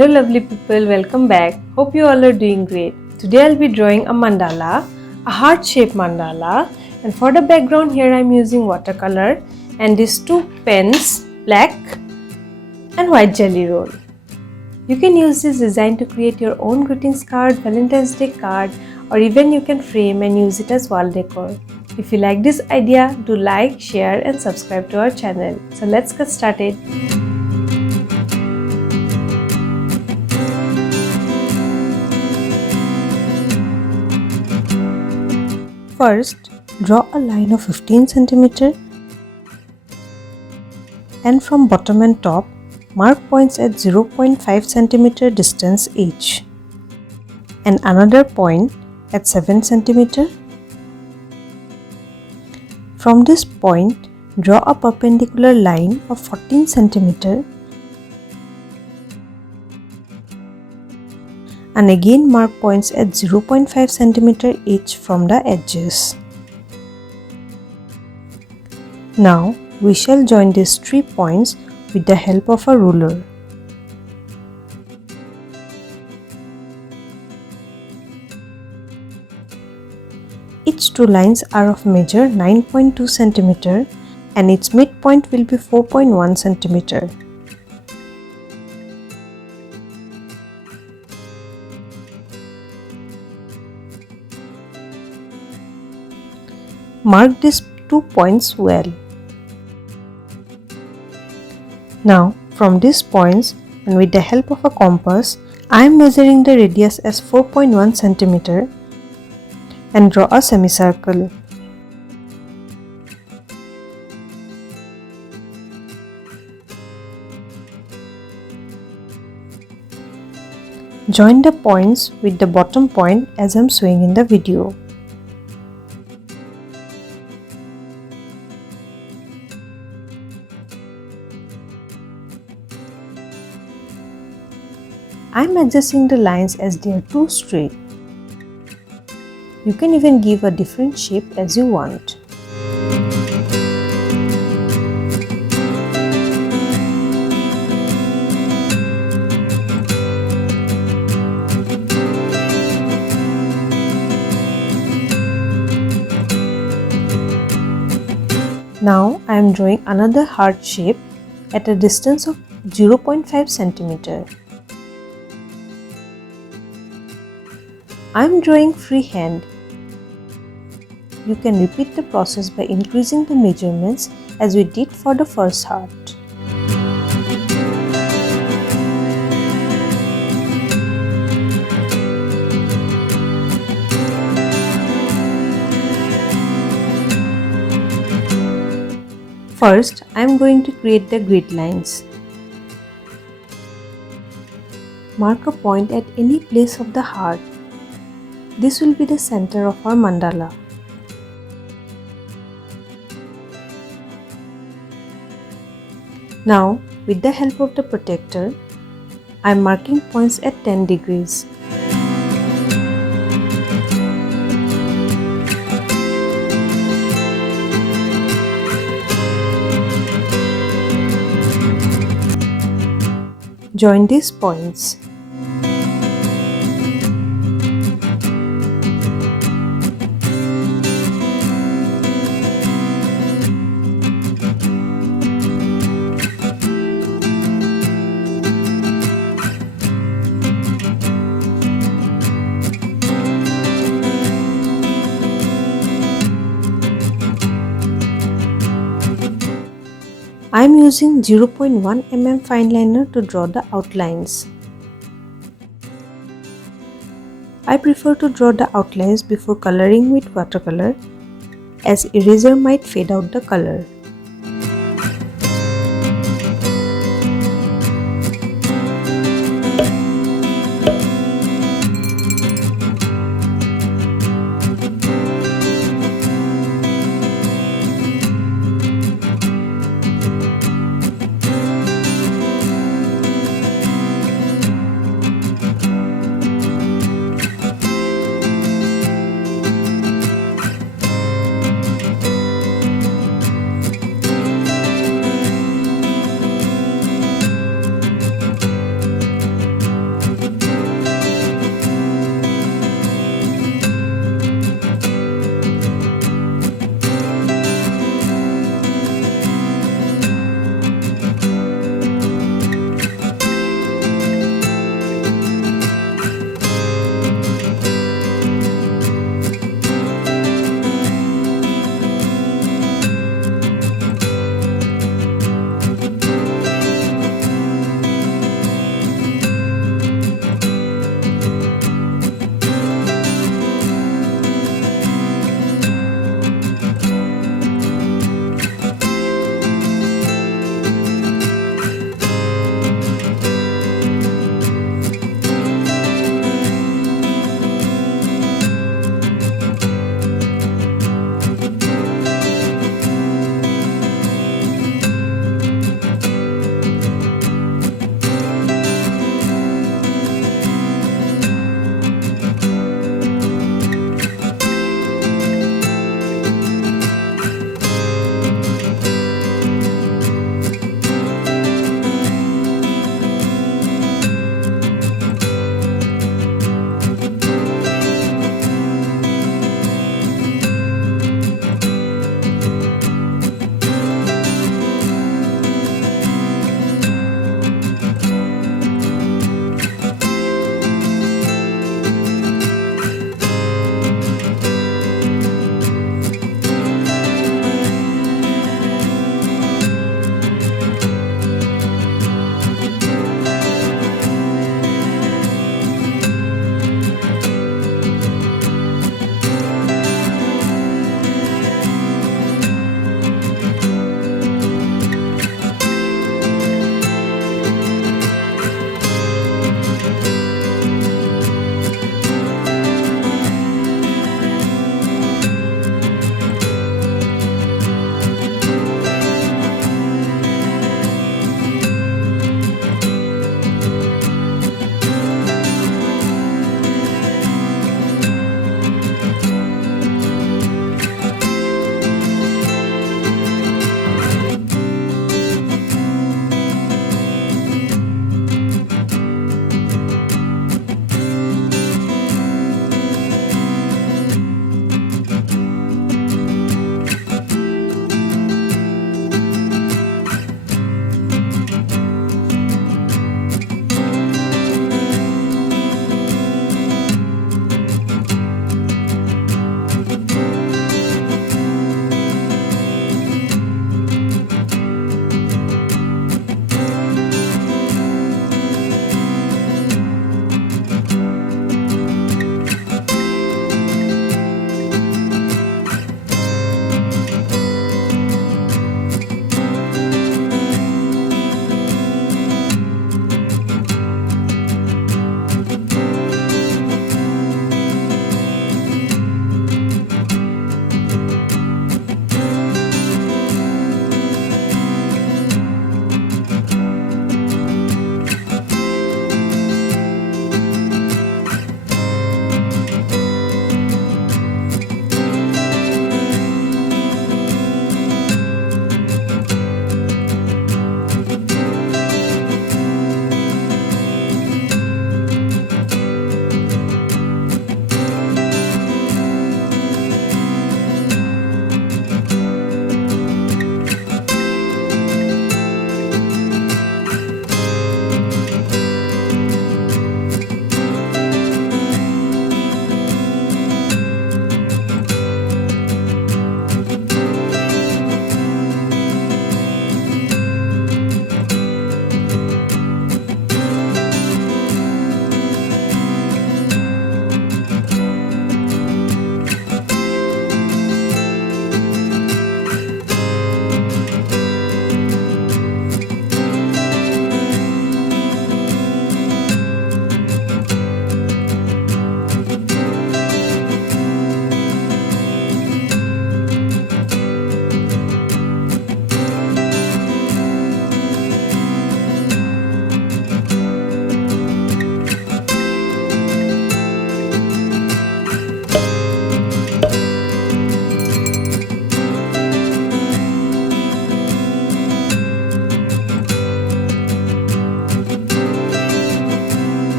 Hello lovely people, welcome back. Hope you all are doing great. Today I'll be drawing a mandala, a heart-shaped mandala, and for the background here I'm using watercolor and these two pens, black and white jelly roll. You can use this design to create your own greetings card, Valentine's Day card, or even you can frame and use it as wall decor. If you like this idea, do like, share and subscribe to our channel. So let's get started. First, draw a line of 15 cm and from bottom and top, mark points at 0.5 cm distance each and another point at 7 cm. From this point, draw a perpendicular line of 14 cm and again mark points at 0.5 cm each from the edges. Now we shall join these 3 points with the help of a ruler. Each two lines are of measure 9.2 cm and its midpoint will be 4.1 cm. Mark these 2 points well. Now from these points and with the help of a compass, I am measuring the radius as 4.1 cm and draw a semicircle. Join the points with the bottom point as I am showing in the video. I am adjusting the lines as they are too straight. You can even give a different shape as you want. Now I am drawing another heart shape at a distance of 0.5 cm. I am drawing freehand. You can repeat the process by increasing the measurements as we did for the first heart. First, I am going to create the grid lines. Mark a point at any place of the heart. This will be the center of our mandala. Now, with the help of the protector, I am marking points at 10 degrees. Join these points. I am using 0.1 mm fine liner to draw the outlines. I prefer to draw the outlines before coloring with watercolor, as eraser might fade out the color.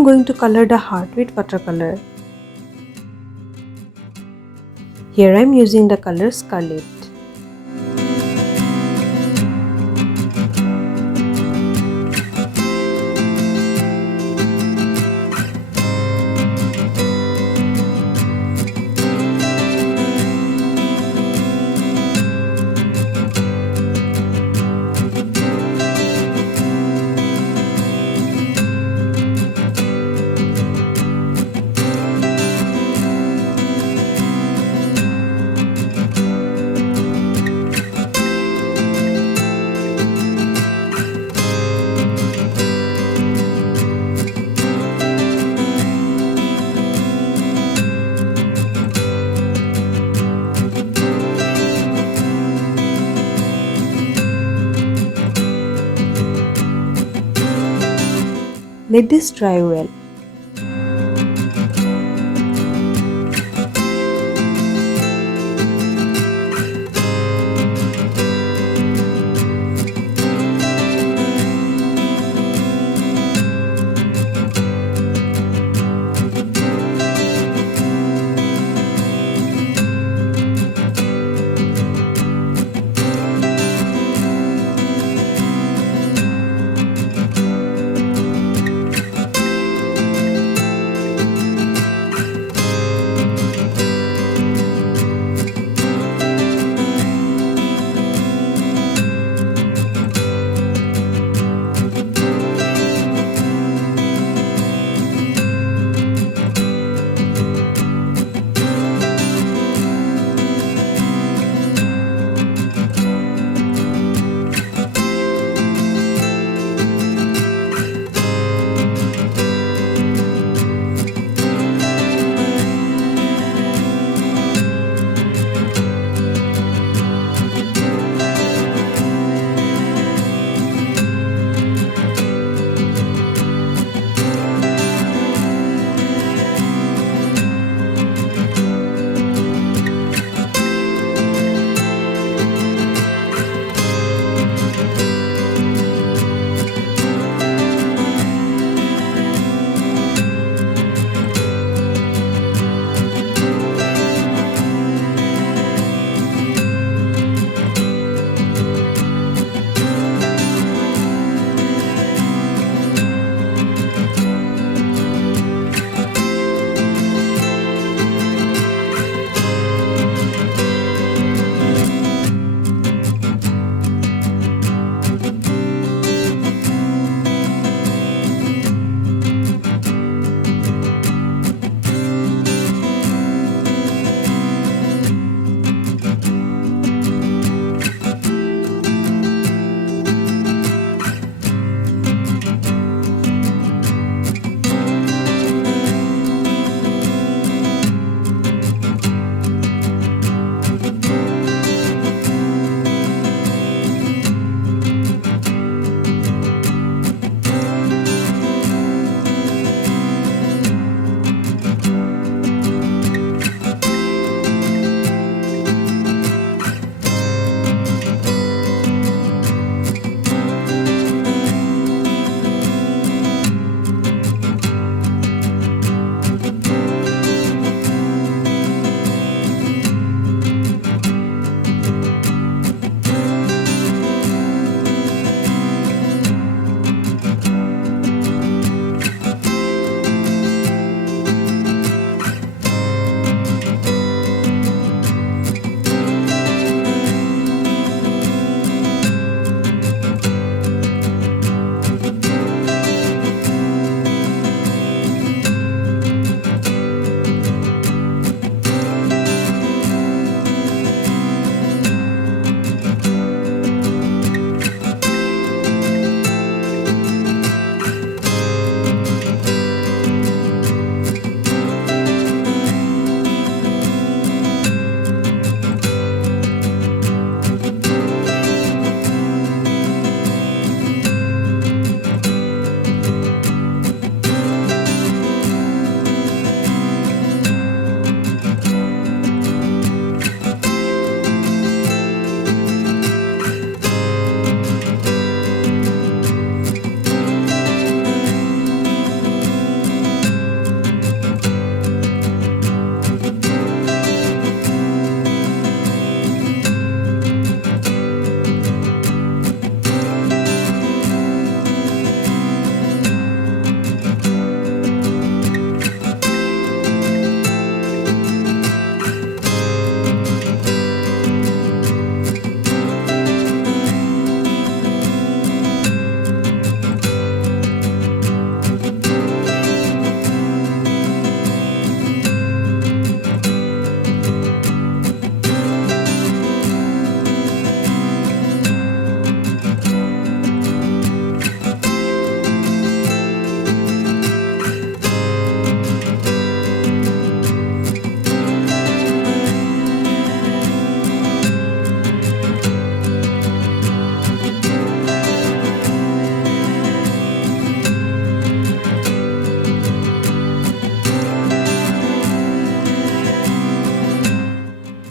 I'm going to color the heart with watercolor. Here I'm using the color Scarlet. Let this dry well.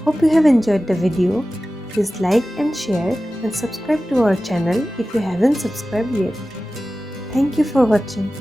Hope you have enjoyed the video. Please like and share and subscribe to our channel if you haven't subscribed yet. Thank you for watching.